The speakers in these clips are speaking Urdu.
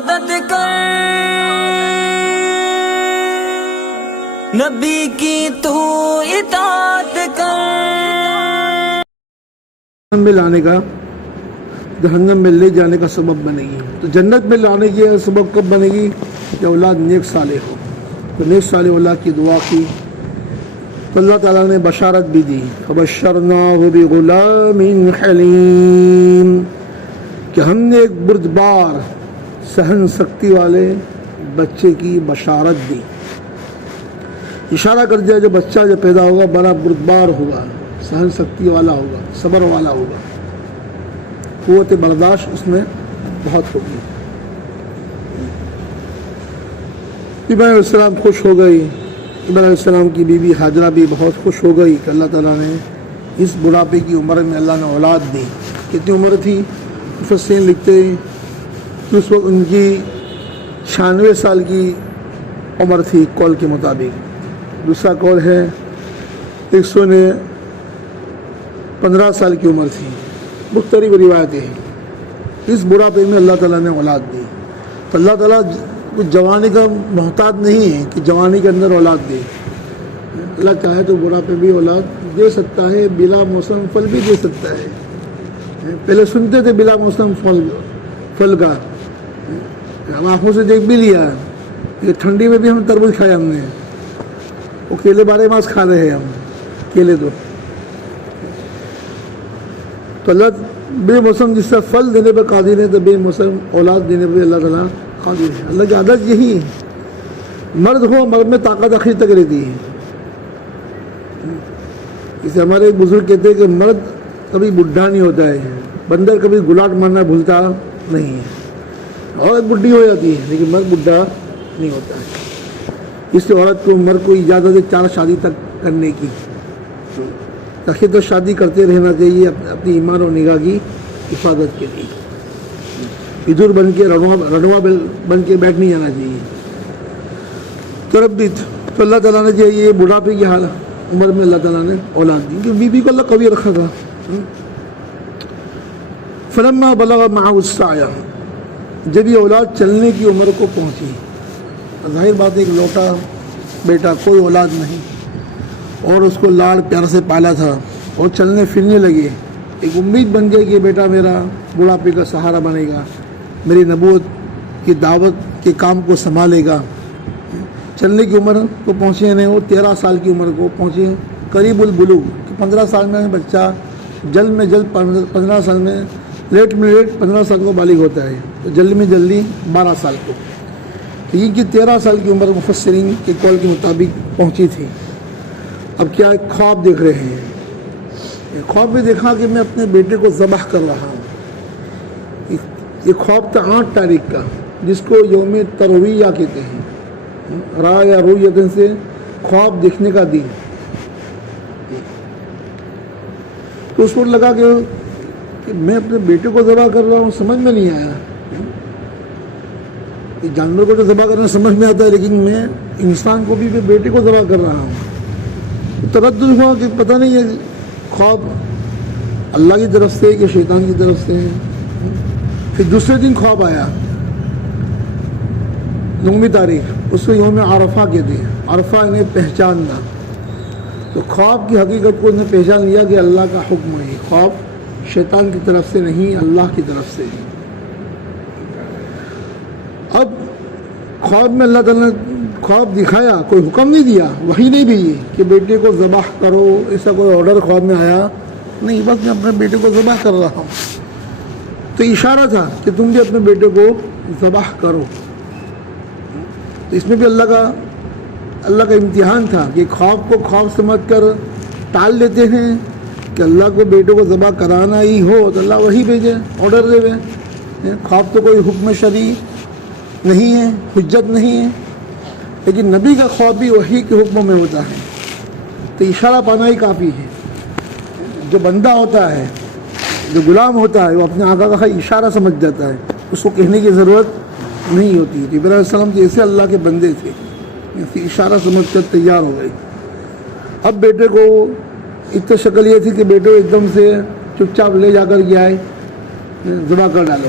عبادت کر، نبی کی تو اطاعت کر۔ جہنم میں لانے کا، جہنم میں لے جانے کا سبب بنے گی۔ تو جنت میں لانے کی سبب کب بنے گی؟ کہ اولاد نیک صالح ہو۔ تو نیک صالح اولاد کی دعا کی تو اللہ تعالیٰ نے بشارت بھی دی، فبشرناہ بغلام حلیم، کہ ہم نے ایک بردبار سہن سختی والے بچے کی بشارت دی۔ اشارہ کر دیا جو بچہ جو پیدا ہوگا بڑا بردبار ہوگا، سہن سختی والا ہوگا، صبر والا ہوگا، قوت برداشت اس میں بہت ہوگی۔ ابراہیم علیہ السلام خوش ہو گئی، ابراہیم علیہ السلام کی بیوی حاجرہ بھی بہت خوش ہو گئی کہ اللہ تعالیٰ نے اس بڑھاپے کی عمر میں اللہ نے اولاد دی۔ کتنی عمر تھی؟ مفسرین لکھتے ہیں کہ اس وقت ان کی 96 سال کی عمر تھی قول کے مطابق، دوسرا قول ہے 115 سال کی عمر تھی، مختلف روایتیں ہیں۔ اس بڑھاپے میں اللہ تعالیٰ نے اولاد دی۔ تو اللہ تعالیٰ جوانی کا محتاج نہیں ہے کہ جوانی کے اندر اولاد دے، اللہ چاہے تو بڑھاپے بھی اولاد دے سکتا ہے، بلا موسم پھل بھی دے سکتا ہے۔ پہلے سنتے تھے بلا موسم پھل کا، ہم آنکھوں سے دیکھ بھی لیا کہ ٹھنڈی میں بھی ہم تربوز کھایا ہم نے، وہ کیلے بارے ماس کھا رہے ہیں ہم کیلے تو اللہ بے موسم جس سے پھل دینے پر قادر ہے تو بے موسم اولاد دینے پر اللہ تعالیٰ قادر ہے۔ اللہ کی عادت یہی ہے، مرد ہو مرد میں طاقت آخر تک رہتی ہے۔ اسے ہمارے ایک بزرگ کہتے ہیں کہ مرد کبھی بڈھا نہیں ہوتا ہے، بندر کبھی گلاٹ مارنا بھولتا نہیں ہے۔ عورت بڈھی ہو جاتی ہے لیکن مرد بڈھا نہیں ہوتا ہے۔ اس سے عورت کو مرد کو اجازت ہے 4 شادی تک کرنے کی، تاکہ تو شادی کرتے رہنا چاہیے اپنی ایمان اور نگاہ کی حفاظت کے لیے۔ ادھر بن کے رنوا بن کے بیٹھ نہیں جانا چاہیے۔ تو رب تو اللہ تعالیٰ نے جو یہ بڑھاپے کی حال عمر میں اللہ تعالیٰ نے اولاد دی، کہ بیوی کو اللہ قوی رکھا تھا۔ فلما بلغ معه السعی، جب یہ اولاد چلنے کی عمر کو پہنچی، ظاہر بات ہے ایک لوٹا بیٹا، کوئی اولاد نہیں، اور اس کو لاڑ پیار سے پالا تھا اور چلنے پھرنے لگے، ایک امید بن گئی کہ بیٹا میرا بڑھاپے کا سہارا بنے گا، میری نبوت کی دعوت کے کام کو سنبھالے گا۔ چلنے کی عمر کو پہنچے ہیں، وہ 13 سال کی عمر کو پہنچے، قریب البلوغ، 15 سال میں بچہ جلد میں جلد 15 سال میں، لیٹ میں لیٹ 15 سال کو بالغ ہوتا ہے، تو جلدی میں جلدی 12 سال کو۔ تو یہ کہ 13 سال کی عمر مفسرین کے قول کے مطابق پہنچی تھی۔ اب کیا ایک خواب دیکھ رہے ہیں، خواب میں دیکھا کہ میں اپنے بیٹے کو ذبح کر رہا ہوں۔ یہ خواب تھا 8 تاریخ کا، جس کو یوم ترویہ کہتے ہیں، را یا رویتن سے خواب دیکھنے کا دن۔ تو اس کو لگا کہ میں اپنے بیٹے کو ذبح کر رہا ہوں، سمجھ میں نہیں آیا۔ جانور کو تو ذبح کرنا سمجھ میں آتا ہے، لیکن میں انسان کو بھی بیٹے کو ذبح کر رہا ہوں۔ تردد ہوا کہ پتہ نہیں ہے خواب اللہ کی طرف سے کہ شیطان کی طرف سے ہے۔ پھر دوسرے دن خواب آیا، 9ویں تاریخ، اس کو یوم عرفہ کہتے ہیں، عرفہ انہیں پہچاننا۔ تو خواب کی حقیقت کو انہیں پہچان لیا کہ اللہ کا حکم ہے، خواب شیطان کی طرف سے نہیں، اللہ کی طرف سے۔ اب خواب میں اللہ تعالیٰ نے خواب دکھایا، کوئی حکم نہیں دیا، وحی نہیں بھی کہ بیٹے کو ذبح کرو، ایسا کوئی آرڈر خواب میں آیا نہیں، بس میں اپنے بیٹے کو ذبح کر رہا ہوں۔ تو اشارہ تھا کہ تم بھی اپنے بیٹے کو ذبح کرو۔ تو اس میں بھی اللہ کا امتحان تھا کہ خواب کو خواب سمجھ کر ٹال لیتے ہیں، کہ اللہ کو بیٹے کو ذبح کرانا ہی ہو تو اللہ وہی بھیجے، آرڈر دے دے۔ خواب تو کوئی حکم شرعی نہیں ہے، حجت نہیں ہے، لیکن نبی کا خواب بھی وحی کے حکم میں ہوتا ہے، تو اشارہ پانا ہی کافی ہے۔ جو بندہ ہوتا ہے، جو غلام ہوتا ہے، وہ اپنے آقا کا اشارہ سمجھ جاتا ہے، اس کو کہنے کی ضرورت نہیں ہوتی۔ ابراہیم علیہ السلام تو ایسے اللہ کے بندے تھے، اشارہ سمجھ کر تیار ہو گئے۔ اب بیٹے کو اتنا شکل یہ تھی کہ بیٹے ایک دم سے چپ چاپ لے جا کر گیا ہے، ذبح کر ڈالو۔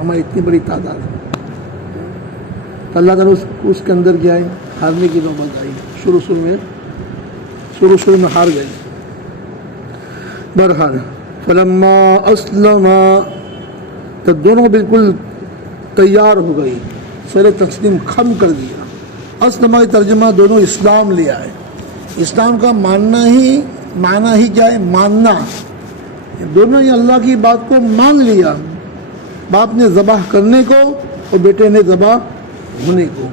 ہماری اتنی بڑی تعداد ہے. تو اللہ تعالیٰ اس کے اندر کیا ہے ہارنے کی نوبت آئی. شروع میں ہار گئے. بہرحال فلما اسلم تو دونوں بالکل تیار ہو گئی, سر تسلیم خم کر دیا. اسلم کا ترجمہ دونوں اسلام لے آئے. اسلام کا معنی ہی کیا ہے؟ ماننا. دونوں نے اللہ کی بات کو مان لیا, باپ نے ذبح کرنے کو اور بیٹے نے ذبح ہونے کو.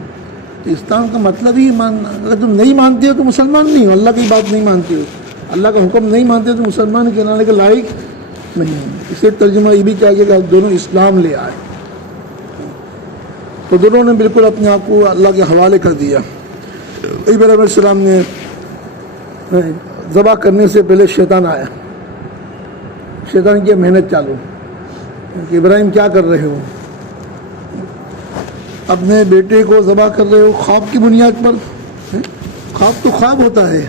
تو اسلام کا مطلب ہی ماننا. اگر تم نہیں مانتے ہو تو مسلمان نہیں ہو, اللہ کی بات نہیں مانتے ہو, اللہ کا حکم نہیں مانتے تو مسلمان کہلانے کے لائق نہیں. اس سے ترجمہ یہ بھی کیا گیا کہ دونوں اسلام لے آئے. تو دونوں نے بالکل اپنے آپ کو اللہ کے حوالے کر دیا. ابراہیم علیہ السلام نے ذبح کرنے سے پہلے شیطان آیا. شیطان کی محنت چالو کہ ابراہیم کیا کر رہے ہو؟ اپنے بیٹے کو ذبح کر رہے ہو خواب کی بنیاد پر. خواب تو خواب ہوتا ہے.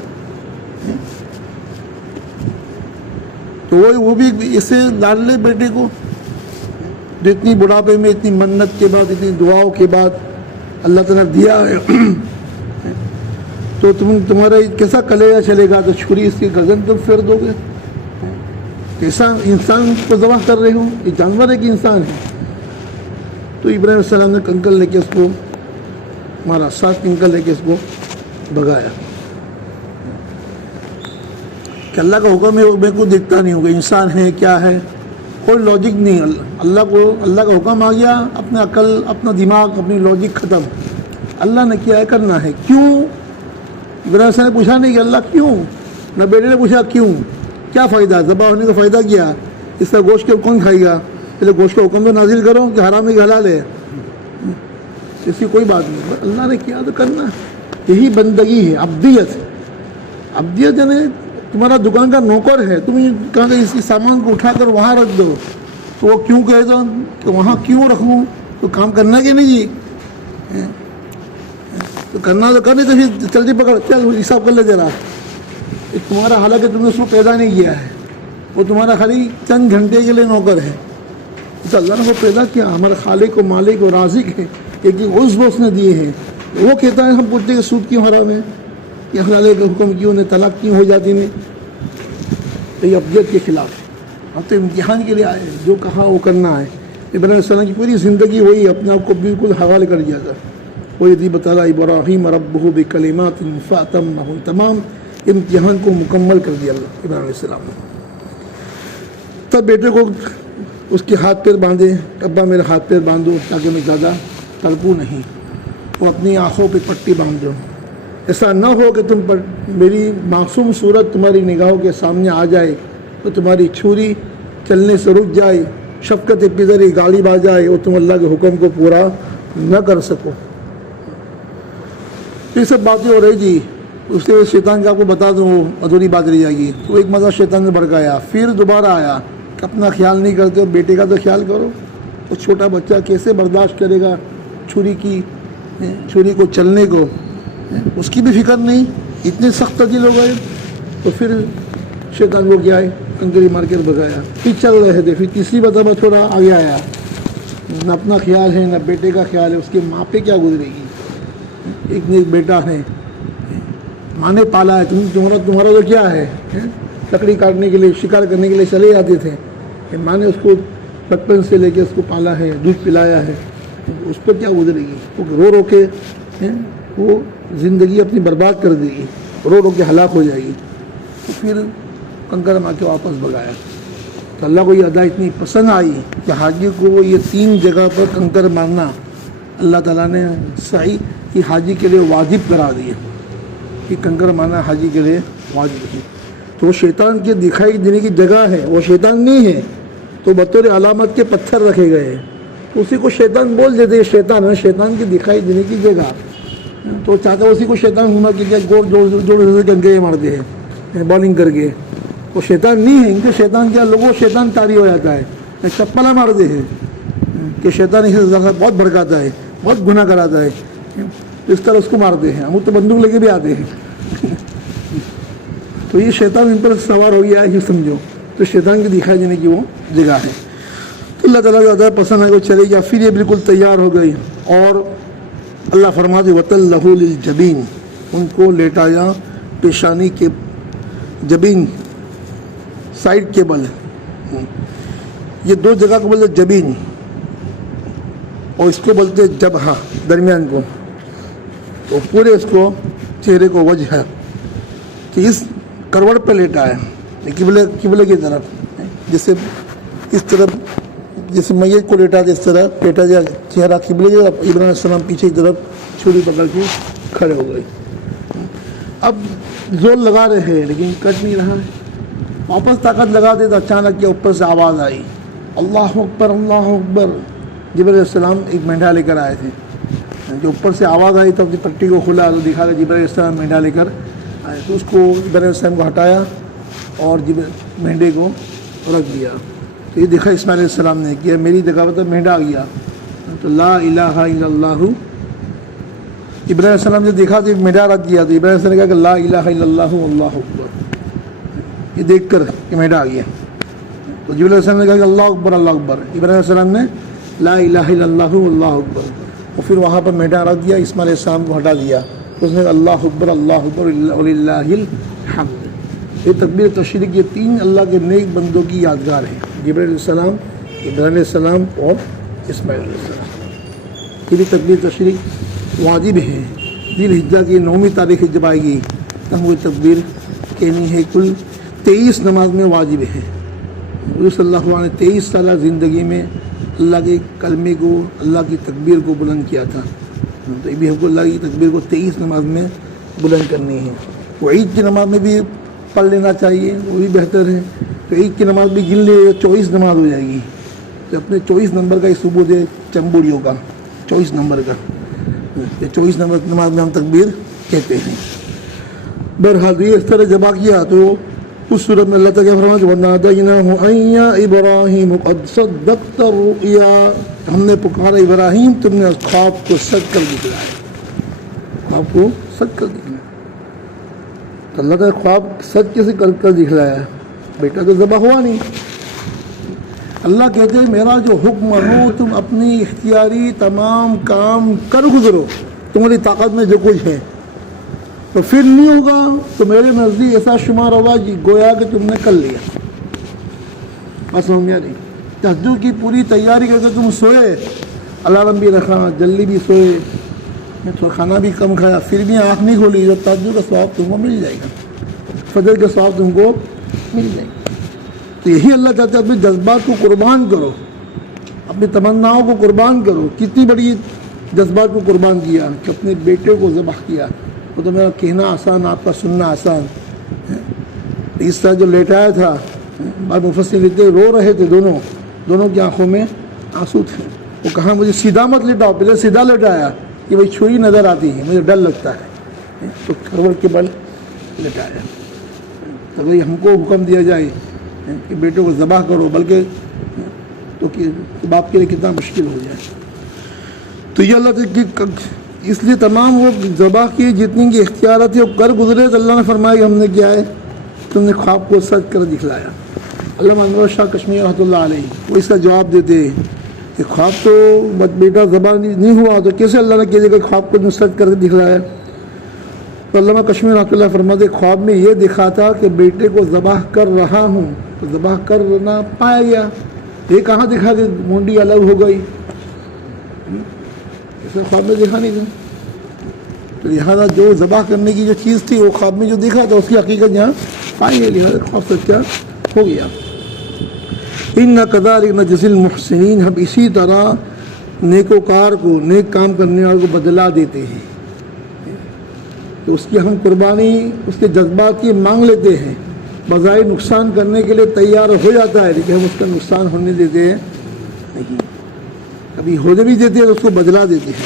تو وہ بھی اسے ڈال لے بیٹے کو, جو اتنی بڑھاپے میں اتنی منت کے بعد اتنی دعاؤں کے بعد اللہ تعالیٰ نے دیا ہے. تو تمہارا کیسا کلیجہ چلے گا؟ تو چھری اس کی گردن تم پھیر دو گے. کیسا انسان کو ذبح کر رہے ہو؟ یہ جانور ہے کہ انسان ہے؟ تو ابراہیم علیہ السلام نے کنکر لے کے اس کو مارا, 7 کنکر لے کے اس کو بھگایا. کہ اللہ کا حکم ہے میرے کو دیکھتا نہیں ہوگا, انسان ہے کیا ہے, کوئی لاجک نہیں. اللہ کا حکم آ گیا, اپنا عقل اپنا دماغ اپنی لاجک ختم. اللہ نے کیا ہے کرنا ہے. کیوں؟ ابراہیم صاحب نے پوچھا نہیں کہ اللہ کیوں, نہ بیٹے نے پوچھا کیوں, کیا فائدہ, ذبح ہونے کا فائدہ کیا, اس کا گوشت کون کھائے گا؟ پہلے گوشت کا حکم تو نازل کرو کہ حرام ہے کہ حلال ہے. اس کی کوئی بات نہیں, اللہ نے کیا تو کرنا. یہی بندگی ہے, عبدیت. عبدیت یعنی تمہارا دکان کا نوکر ہے, تم کہاں کہ اس سامان کو اٹھا کر وہاں رکھ دو, تو وہ کیوں کہے گا کہ وہاں کیوں رکھوں؟ تو کام کرنا کہ نہیں جی, تو کرنا تو کرنے, تو پھر جلدی پکڑ, چل حساب کر لے ذرا. تمہارا حالانکہ تم نے اس کو پیدا نہیں کیا ہے, وہ تمہارا خالی چند گھنٹے کے لیے نوکر ہے. تو اللہ نے وہ پیدا کیا, ہمارے خالق و مالک و رازق ہے, ایک عضو اس نے دیے ہیں. وہ کہتا ہے, ہم پوچھتے ہیں کہ سود کیوں حرام ہے, یہ حلال کا حکم کیوں نہیں, طلاق کیوں ہو جاتی نہیں. تو یہ ابدیت کے خلاف ہے. ہم تو امتحان کے لیے آئے, جو کہا وہ کرنا ہے. ابراہیم علیہ السلام کی پوری زندگی وہی اپنے آپ کو بالکل حوالے کر دیا تھا. وہی دی بطالہ ابراہیم ربہ بکلمات فاتمہن, تمام امتحان کو مکمل کر دیا اللہ ابراہیم علیہ السلام نے. تب بیٹے کو اس کے ہاتھ پیر باندھے, ابا میرے ہاتھ پیر باندھو تاکہ میں زیادہ تڑپوں نہیں, وہ اپنی آنکھوں پہ پٹی باندھ دو. ایسا نہ ہو کہ تم پر میری معصوم صورت تمہاری نگاہوں کے سامنے آ جائے تو تمہاری چھری چلنے سے رک جائے, شفقت پدری غالب آ جائے اور تم اللہ کے حکم کو پورا نہ کر سکو. یہ سب باتیں ہو رہی جی. اس سے شیطان کا آپ کو بتا دوں وہ ادھوری بات رہ جائے گی. تو ایک مزہ شیطان نے بھڑکایا, پھر دوبارہ آیا کہ اپنا خیال نہیں کرتے ہو, بیٹے کا تو خیال کرو. وہ چھوٹا بچہ کیسے برداشت کرے گا چھری کو چلنے کو, اس کی بھی فکر نہیں, اتنے سخت دل ہو گئے. تو پھر شیطان کو کیا ہے کنکری مار کر بھگایا. پھر چل رہے تھے, پھر تیسری مرتبہ تھوڑا آگے آیا, نہ اپنا خیال ہے نہ بیٹے کا خیال ہے, اس کی ماں پہ کیا گزرے گی. ایک بیٹا ہے, ماں نے پالا ہے, تمہارا تو کیا ہے, لکڑی کاٹنے کے لیے شکار کرنے کے لیے چلے جاتے تھے. ماں نے اس کو بچپن سے لے کے اس کو پالا ہے, دودھ پلایا ہے, اس پر کیا گزرے گی. وہ رو رو کے وہ زندگی اپنی برباد کر دے گی, رو رو کے ہلاک ہو جائے گی. تو پھر کنکر مار کے واپس بھگایا. تو اللہ کو یہ ادا اتنی پسند آئی کہ حاجی کو یہ 3 جگہ پر کنکر مارنا اللہ تعالیٰ نے صحیح کہ حاجی کے لیے واجب کرا دیا, کہ کنکر مارنا حاجی کے لیے واجب ہے. تو وہ شیطان کے دکھائی دینے کی جگہ ہے, وہ شیطان نہیں ہے. تو بطور علامت کے پتھر رکھے گئے, اسی کو شیطان بول دیتے, شیطان ہے, شیطان کی دکھائی دینے کی جگہ. تو چاہتا اسی کو شیطان ہونا کہ کیا گول جوڑ کنکے مارتے ہیں بالنگ کر کے. وہ شیطان نہیں ہے, ان کے شیطان کیا لوگوں شیطان طاری ہو جاتا ہے, چپلا مارتے ہیں کہ شیطان اسے بہت بھڑکاتا ہے, بہت گناہ کراتا ہے, اس طرح اس کو مارتے ہیں. ہم تو بندوق لے کے بھی آتے ہیں. تو یہ شیطان ان پر سوار ہو گیا ہے, یہ سمجھو. تو شیطان کی دکھائی دینے کی وہ جگہ ہے. تو اللہ تعالیٰ کو زیادہ پسند ہے کہ چلے گیا. پھر یہ بالکل تیار ہو گئی اور اللہ فرماتے وَتَلَّهُ لِلْجَبِينِ, ان کو لیٹایا پیشانی کے جبین سائڈ کے بل. یہ دو جگہ کو بولتے جبین اور اس کو بولتے جبہہ درمیان کو. تو پورے اس کو چہرے کو وجہ ہے کہ اس کروڑ پہ لیٹا ہے قبلے کی طرف, جیسے اس طرف جیسے میت کو لیٹا دے اس طرح لیٹا جائے چہرہ قبلے کی طرف. ابراہیم علیہ السلام پیچھے کی طرف چھری پکڑ کے کھڑے ہو گئے. اب زور لگا رہے ہیں لیکن کٹ نہیں رہا ہے. واپس طاقت لگا دے تو اچانک کے اوپر سے آواز آئی اللہ اکبر اللہ اکبر. جبرائیل علیہ السلام ایک مینڈا لے کر آئے تھے. جو اوپر سے آواز آئی تو اپنی پٹی کو کھلا تو دکھا کہ جبرائیل علیہ السلام مینڈا لے کر آئے. تو اس کو جبرائیل علیہ السلام کو ہٹایا اور مینڈے کو رکھ دیا. تو یہ دیکھا اسماعیل علیہ السلام نے کیا میری جگہ پر مینڈا آ گیا. تو لا الہ الا اللہ ابراہیم علیہ السلام نے دیکھا تو مینڈا رکھ دیا. تو ابراہیم علیہ السلام نے کہا کہ لا الہ الا اللہ اللہ اکبر. یہ دیکھ کر کہ مینڈا آ گیا. تو جبرائیل علیہ السلام نے کہا کہ اللہ اکبر اللہ اکبر. ابراہیم علیہ السلام نے لا الہ الا اللہ اللہ اکبر اور پھر وہاں پر مینڈا رکھ دیا. اسماعیل علیہ السلام کو ہٹا دیا. اس نے اللہ اکبر وللہ الحمد. یہ تکبیر تشریق یہ تین اللہ کے نیک بندوں کی یادگار ہے. جبرائیل علیہ السلام, ابراہیم علیہ السلام اور اسماعیل علیہ السلام. یہ بھی تکبیر تشریق واجب ہے. ذی الحجہ کی 9ویں تاریخ جب آئے گی تب وہ تکبیر کہنی ہے. کل 23 نماز میں واجب ہے. حضور صلی اللہ علیہ وسلم نے 23 سالہ زندگی میں اللہ کے کلمے کو اللہ کی تکبیر کو بلند کیا تھا. تو یہ بھی ہم کو اللہ کی تکبیر کو 23 نماز میں بلند کرنی ہے. وہ عید کی نماز میں بھی پڑھ لینا چاہیے, وہ بھی بہتر ہے. تو عید کی نماز بھی گن لے 24 نماز ہو جائے گی. تو اپنے 24 نمبر کا یہ ثبوت ہے چمبوڑیوں کا 24 نمبر کا. 24 نمبر نماز میں ہم تکبیر کہتے ہیں. بہرحال یہ اس طرح جمع کیا تو اس صورت میں اللہ تعالیٰ فرماتے وَنَادَيْنَاهُ أَن يَا إِبْرَاهِيمُ قَدْ صَدَّقْتَ الرُّؤْيَا. ہم نے پکارا ابراہیم تم نے اس خواب کو سچ کر دکھلایا. خواب کو سچ کر دکھلایا. تو اللہ تعالیٰ خواب سچ کیسے کر دکھلایا؟ بیٹا تو ذبح ہوا نہیں. اللہ کہتے ہیں میرا جو حکم ہو تم اپنی اختیاری تمام کام کر گزرو تمہاری طاقت میں جو کچھ ہے. تو پھر نہیں ہوگا تو میرے نزدیک ایسا شمار ہوگا گویا کہ تم نے کر لیا. بس سمجھا نہیں. تہجد کی پوری تیاری کر کے تم سوئے, الارم بھی رکھا, جلدی بھی سوئے, تھوڑا کھانا بھی کم کھایا, پھر بھی آنکھ نہیں کھولی, تو تہجد کا ثواب تم کو مل جائے گا, فجر کا ثواب تم کو مل جائے گا. تو یہی اللہ چاہتا ہے اپنے جذبات کو قربان کرو, اپنی تمناؤں کو قربان کرو. کتنی بڑی جذبات کو قربان کیا کہ اپنے بیٹے کو ذبح کیا. وہ تو میرا کہنا آسان, آپ کا سننا آسان. اس طرح جو لیٹایا تھا بعد مفسر لکھتے رو رہے تھے, دونوں کی آنکھوں میں آنسو تھے. وہ کہا مجھے سیدھا مت لٹاؤ, پہلے سیدھا لٹایا کہ بھائی چھری نظر آتی ہے مجھے ڈر لگتا ہے. تو کروڑ کے بل لٹایا. تو بھائی ہم کو حکم دیا جائے کہ بیٹوں کو ذبح کرو, بلکہ تو باپ کے لیے کتنا مشکل ہو جائے. تو یہ اللہ تعالیٰ اس لیے تمام وہ ذبح کی جتنی کی اختیارات تھی وہ کر گزرے. تو اللہ نے فرمایا کہ ہم نے کیا ہے تم نے خواب کو سچ کر دکھلایا. علامہ انور شاہ کشمیر رحمۃ اللہ علیہ وہ اس کا جواب دیتے کہ خواب تو بیٹا ذبح نہیں ہوا تو کیسے اللہ نے کہہ کہ خواب کو سچ کر دکھلایا. تو علامہ کشمیر رحمۃ اللہ فرماتے خواب میں یہ دکھا تھا کہ بیٹے کو ذبح کر رہا ہوں, تو ذبح کرنا پایا گیا. یہ کہاں دکھا کہ مونڈی الگ ہو گئی, اسے خواب میں دیکھا نہیں تھا. تو لہٰذا جو ذبح کرنے کی جو چیز تھی وہ خواب میں جو دیکھا تھا اس کی حقیقت یہاں پائی ہے, لہٰذا خواب سچا ہو گیا. اِنَّا كَذَلِكَ نَجْزِي الْمُحْسِنِينَ. ہم اسی طرح نیکوکار کو, نیک کام کرنے والے کو بدلا دیتے ہیں. تو اس کی ہم قربانی اس کے جذبات کی مانگ لیتے ہیں. بظاہر نقصان کرنے کے لیے تیار ہو جاتا ہے لیکن ہم اس کا نقصان ہونے دیتے ہیں نہیں. کبھی ہونے بھی دیتے ہیں تو اس کو بدلا دیتے ہیں,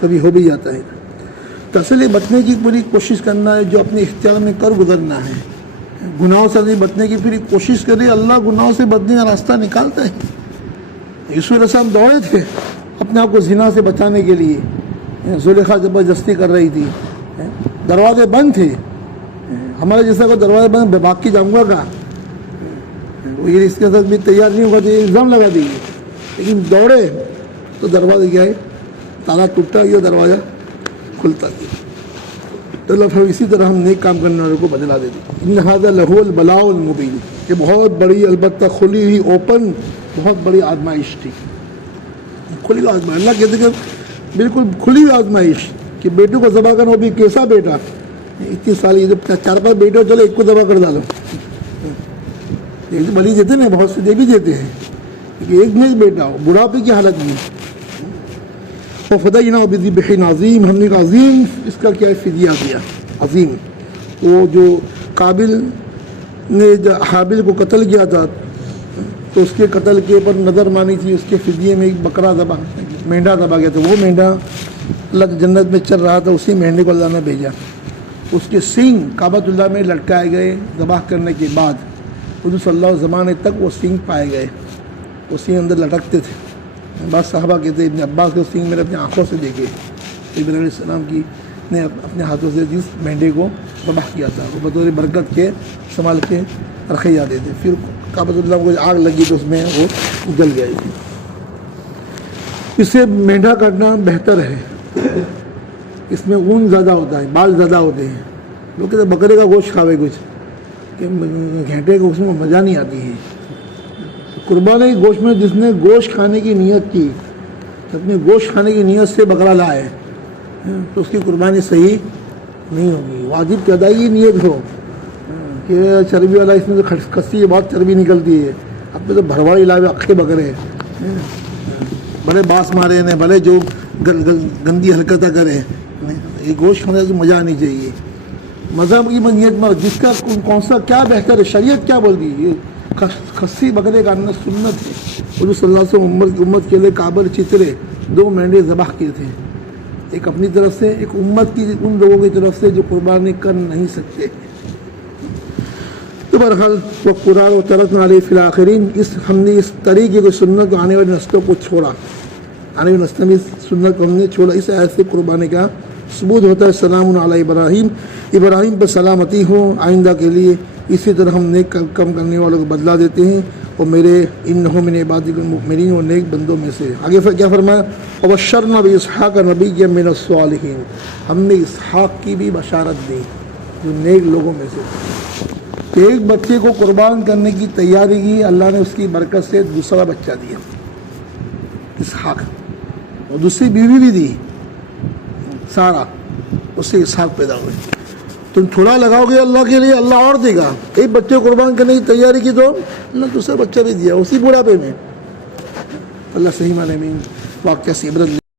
کبھی ہو بھی جاتا ہے. تسلی بچنے کی پوری کوشش کرنا ہے, جو اپنے اختیار میں کر گزرنا ہے. گناہوں سے نہیں بچنے کی پوری کوشش کرے, اللہ گناہوں سے بچنے کا راستہ نکالتا ہے. یوسف علیہ السلام دوڑے تھے اپنے آپ کو زنا سے بچانے کے لیے. زلیخا زبردستی کر رہی تھی, دروازے بند تھے. ہمارے جیسا کو دروازے بند بھاگ کے جاؤں گا کا, وہ اس کے ساتھ بھی تیار نہیں ہوگا تو یہ الزام لگا دیجیے لیکن دوڑے تو دروازے کیا ہے تالا ٹوٹتا گیا دروازہ کھلتا گیا. تو اللہ پھر اسی طرح ہم نیک کام کرنے والوں کو بدلا دیتے. ان ھذا لہو البلاء المبین. یہ بہت بڑی البتہ کھلی ہوئی اوپن بہت بڑی آزمائش تھی. کھلی ہوئی آزمائش اللہ کہتے کہ بالکل کھلی ہوئی آزمائش کہ بیٹوں کو ذبح کرنا وہ بھی کیسا بیٹا. اتنی سال جب 4-5 بیٹے ہو چلو ایک کو ذبح کر ڈالو. ایک تو بلی دیتے نا بہت سے دے بھی دیتے ہیں کہ ایک میں بیٹا ہو بڑھاپے کی حالت میں. فدینا بذبح عظیم. ہم نے ایک عظیم اس کا کیا فدیہ دیا عظیم. وہ جو قابل نے حابل کو قتل کیا تھا تو اس کے قتل کے اوپر نظر مانی تھی. اس کے فدیے میں ایک بکرا ذبح مینڈا ذبح گیا تھا. وہ مینڈا اللہ کی جنت میں چل رہا تھا. اسی مینڈے کو اللہ نے بھیجا. اس کے سینگ کعبۃ اللہ میں لٹکائے گئے. ذبح کرنے کے بعد حضور صلی اللہ علیہ زمانے تک وہ سینگ پائے گئے. وہ سینگ اندر لٹکتے تھے. بعض صحابہ کہتے ابن عباس کے سینگ میرے اپنی آنکھوں سے دیکھے. ابراہیم علیہ السلام کی نے اپنے ہاتھوں سے جس مینڈے کو ذبح کیا تھا وہ بطور برکت کے سنبھال کے رکھے جاتے تھے. پھر کعبۃ اللہ کو آگ لگی تو اس میں وہ جل گئے. اس سے مینڈا کاٹنا بہتر ہے. اس میں اون زیادہ ہوتا ہے بال زیادہ ہوتے ہیں. لوگ کہتے بکرے کا گوشت کھاوے کچھ کہ گھنٹے کو اس میں مزہ نہیں آتی ہے. قربانی کے گوشت میں جس نے گوشت کھانے کی نیت کی اپنے گوشت کھانے کی نیت سے بکرا لائے تو اس کی قربانی صحیح نہیں ہوگی. واجب کی ادائی نیت ہو کہ چربی والا اس میں تو کھسی بہت چربی نکلتی ہے. اب میں تو بھرواڑی لائے اکھے بکرے بڑے باس مارے ہیں بھلے جو گندی حرکتیں کرے. یہ گوشت کھانے کا مزہ نہیں چاہیے. مذہب کی نیت میں جس کا کون سا کیا بہتر ہے شریعت کیا بول رہی ہے. کھسی بکرے کا اندر سنت ہے. حضور صلی اللہ علیہ وسلم امت کے لیے کعبر چترے 2 مینڈے ذبح کیے تھے. ایک اپنی طرف سے ایک امت کی ان لوگوں کی طرف سے جو قربانی کر نہیں سکتے. تو بہرحال وہ قرآن و ترکنا علیہ فی الآخرین. ہم نے اس طریقے کی سنت آنے والی نسلوں کو چھوڑا. آنے والی نسلوں میں سنت کو ہم نے چھوڑا. اس آیت سے قربانی کا ثبوت ہوتا ہے. سلام علی ابراہیم. ابراہیم پر سلامتی ہو آئندہ کے لیے. اسی طرح ہم نیک کم کرنے والوں کو بدلا دیتے ہیں. اور میرے انہو من عبادی المؤمنین و نیک بندوں میں سے. آگے کیا فرمایا وبشرنا باسحاق نبیا من الصالحین. ہم نے اسحاق کی بھی بشارت دی جو نیک لوگوں میں سے. ایک بچے کو قربان کرنے کی تیاری کی اللہ نے اس کی برکت سے دوسرا بچہ دیا اسحاق. اور دوسری بیوی بھی دی سارا. اس سے اسحاق پیدا ہوئے. تم تھوڑا لگاؤ گے اللہ کے لیے اللہ اور دے گا. ایک بچے کو قربان کرنے کی تیاری کی تو اللہ دوسرا بچہ بھی دیا اسی بڑھاپے میں. اللہ صحیح معنی میں واقعہ سے عبرت